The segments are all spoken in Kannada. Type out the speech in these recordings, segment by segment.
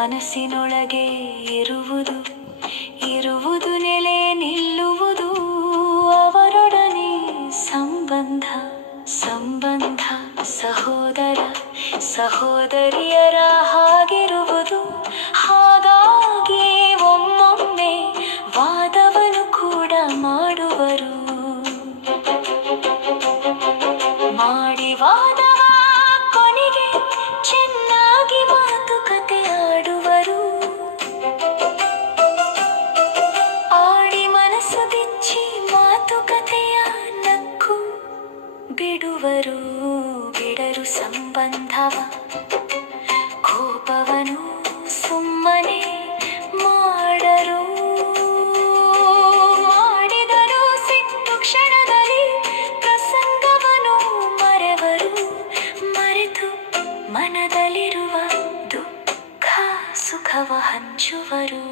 ಮನಸ್ಸಿನೊಳಗೆ ಇರುವುದು ಇರುವುದು ನೆಲೆ ನಿಲ್ಲುವುದು ಅವರೊಡನೆ ಸಂಬಂಧ ಸಂಬಂಧ ಸಹೋದರ ಸಹೋದರಿಯರ ಹಾಗಿರುವುದು. ಹಾಗಾಗಿ ಒಮ್ಮೊಮ್ಮೆ ವಾದವನ್ನು ಕೂಡ ಮಾಡುವರು. ಮಾಡಿ ವಾದವ ಕೊನೆಗೆ ಚೆನ್ನಾಗಿ ಮಾತುಕತೆ ಆಡುವರು. ಆಡಿ ಮನಸ್ಸು ಬಿಚ್ಚಿ ಮಾತುಕತೆಯ ನಕ್ಕು ಬಿಡುವರು. ಬಿಡರು ಸಂಬಂಧವ ಕೋಪವನು ಸುಮ್ಮನೆ ಮಾಡರು. ಮಾಡಿದರು ಸಿಟ್ಟು ಕ್ಷಣದಲ್ಲಿ ಪ್ರಸಂಗವನು ಮರೆವರು. ಮರೆತು ಮನದಲ್ಲಿರುವ ದುಃಖ ಸುಖವ ಹಂಚುವರು.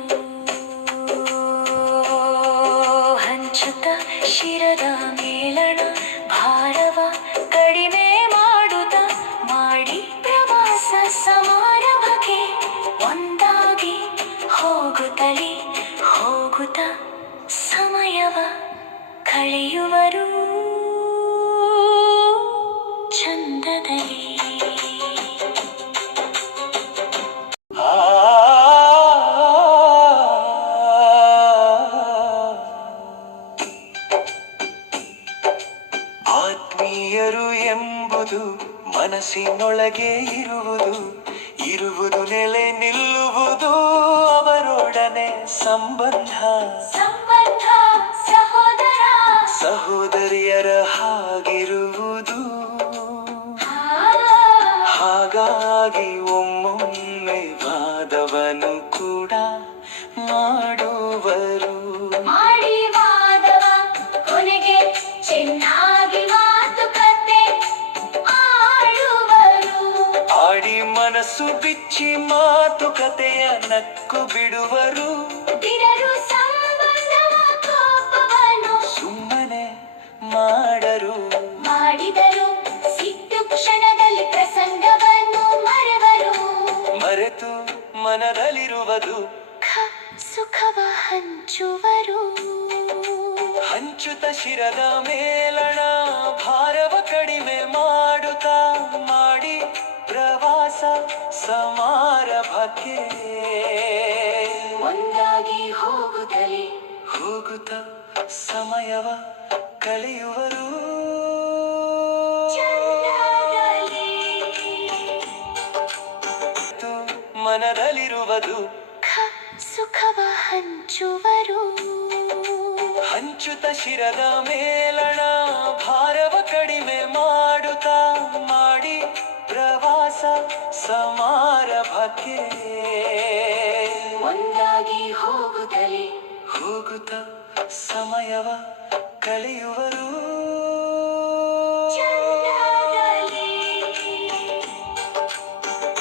ಹಂಚುತ್ತ ಶಿರದ ಮೇಲಣ ಭಾರವ ಕಡಿಮೆ ಮಾಡುತ್ತ ಮಾಡಿ ಪ್ರವಾಸ ಸಮಾರಂಭಕ್ಕೆ ಒಂದಾಗಿ ಹೋಗುತ್ತಲೇ ಹೋಗುತ್ತ ಸಮಯವ ಕಳೆಯುವರು ಚಂದದಲ್ಲಿ. ಆತ್ಮೀಯರು ಎಂಬುದು ಮನಸ್ಸಿನೊಳಗೆ ಇರುವುದು ಇರುವುದು ನೆಲೆ ನಿಲ್ಲುವುದು ಅವರೊಡನೆ ಸಂಬಂಧ ಸಂಬಂಧ ಸಹೋದರ ಸಹೋದರಿಯರ ಹಾಗಿರುವುದು. ಹಾಗಾಗಿ ಒಮ್ಮೊಮ್ಮೆ ವಾದವನು ಕೂಡ ಮಾಡುವರು. ಮಾಡಿ ವಾದವ ಕೊನೆಗೆ ಚೆನ್ನಾಗಿ ಮಾತುಕತೆ ಆಡುವರು. ಆಡಿ ಮನಸ್ಸು ಬಿಚ್ಚಿ ಮಾತುಕತೆಯ ನಕ್ಕು ಬಿಡುವರು. ಬಿಡರು ಸಂಬಂಧವ ಕೋಪವನ್ನು ಸುಮ್ಮನೆ ಮಾಡರು. ಮಾಡಿದರು ಸಿಟ್ಟು ಕ್ಷಣದಲ್ಲಿ ಪ್ರಸಂಗವನ್ನು ಮರೆವರು. ಮರೆತು ಮನದಲ್ಲಿರುವುದು ಸುಖವ ಹಂಚುವರು. ಹಂಚುತ್ತ ಶಿರದ ಮೇಲಣ ಭಾರವ ಕಡಿಮೆ ಮಾಡುತ್ತಾ ಮಾಡಿ ಪ್ರವಾಸ ಸಮಾರಂಭಕ್ಕೆ ಒಂದಾಗಿ ಹೋಗುತ್ತಲೇ ಹೋಗುತ್ತ ಸಮಯವ ಕಳೆಯುವರು ಚಂದದಲ್ಲಿ. ಮನದಲ್ಲಿರುವುದು ಸುಖವ ಹಂಚುವರು. ಹಂಚುತ್ತ ಶಿರದ ಮೇಲಣ ಭಾರವ ಕಡಿಮೆ ಮಾಡುತ್ತಾ ಮಾಡಿ ಪ್ರವಾಸ ಸಮಾರಂಭಕ್ಕೆ ಒಂದಾಗಿ ಹೋಗುತ್ತಲೇ ಹೋಗುತ್ತ ಸಮಯವ ಕಳೆಯುವರು.